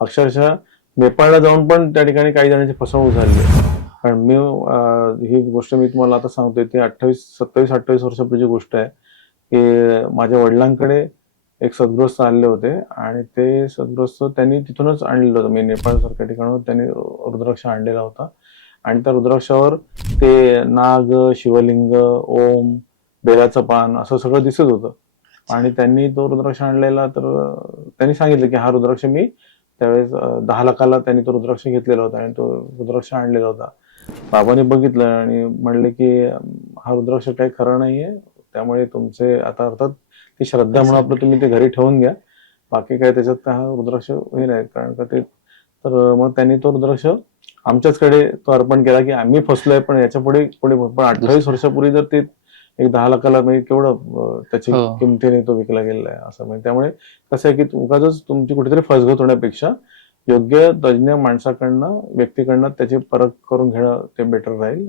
अक्षरशः नेपाळला जाऊन पण त्या ठिकाणी काही जणांची फसवणूक झाली आहे. कारण मी ही गोष्ट मी तुम्हाला आता सांगतोय ती 27-28 वर्षापूर्वीची गोष्ट आहे की माझ्या वडिलांकडे एक सद्गृहस्थ आलेले होते आणि ते सद्गृहस्थ त्यांनी तिथूनच आणलेलं होतं. मी नेपाळसारख्या ठिकाणावर त्यांनी रुद्राक्ष आणलेला होता आणि त्या रुद्राक्षावर ते नाग, शिवलिंग, ओम, बेलाचं पान असं सगळं दिसत होतं. आणि त्यांनी तो रुद्राक्ष आणलेला तर त्यांनी सांगितलं की हा रुद्राक्ष मी त्यावेळेस 10 लाखाला त्यांनी तो रुद्राक्ष घेतलेला होता आणि तो रुद्राक्ष आणलेला होता. बाबांनी बघितलं आणि म्हणले की हा रुद्राक्ष काही खरं नाहीये, त्यामुळे तुमचे आता अर्थात ती श्रद्धा म्हणून आपलं तुम्ही ते घरी ठेवून घ्या, बाकी काय त्याच्यात हा रुद्राक्ष हे नाही. कारण का ते तर मग त्यांनी तो रुद्राक्ष आमच्याचकडे तो अर्पण केला की आम्ही फसलोय, पण याच्या पुढे पुढे पण 28 वर्षापूर्वी जर ते एक 10 लाखाला म्हणजे केवढं त्याची हो. किमतीने तो विकला गेलेला आहे असं. म्हणजे त्यामुळे कसं आहे की उगाचच तुमची कुठेतरी फसगत होण्यापेक्षा योग्य तज्ञ माणसाकडनं, व्यक्तीकडनं त्याची परख करून घेणं ते बेटर राहील.